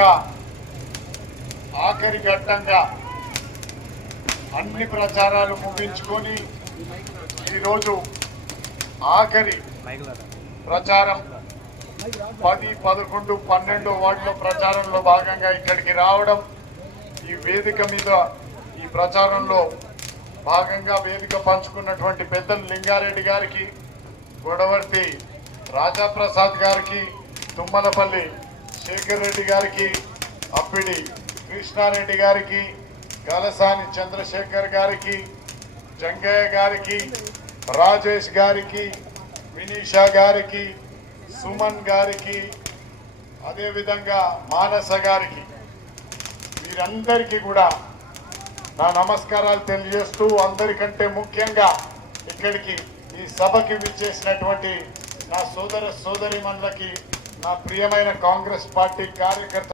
భాగంగా ఆఖరి ఘట్టంగా అన్ని ప్రచారాలు ముగించుకొని ఈరోజు ఆఖరి ప్రచారం 10, 11, 12 వార్డుల ప్రచారంలో భాగంగా ఇక్కడికి రావడం, ఈ వేదిక మీద ఈ ప్రచారంలో భాగంగా వేదిక పంచుకున్నటువంటి పెద్దలు లింగారెడ్డి గారికి, గొడవర్తి రాజాప్రసాద్ గారికి, తుమ్మలపల్లి శేఖర్ రెడ్డి గారికి, అప్పిడి కృష్ణారెడ్డి గారికి, గలసాని చంద్రశేఖర్ గారికి, జంగయ్య గారికి, రాజేష్ గారికి, వినీషా గారికి, సుమన్ గారికి, అదేవిధంగా మానస గారికి, వీరందరికీ కూడా నా నమస్కారాలు తెలియజేస్తూ, అందరికంటే ముఖ్యంగా ఇక్కడికి ఈ సభకి విచ్చేసినటువంటి నా సోదర సోదరీమణులకి, నా ప్రియమైన కాంగ్రెస్ పార్టీ కార్యకర్త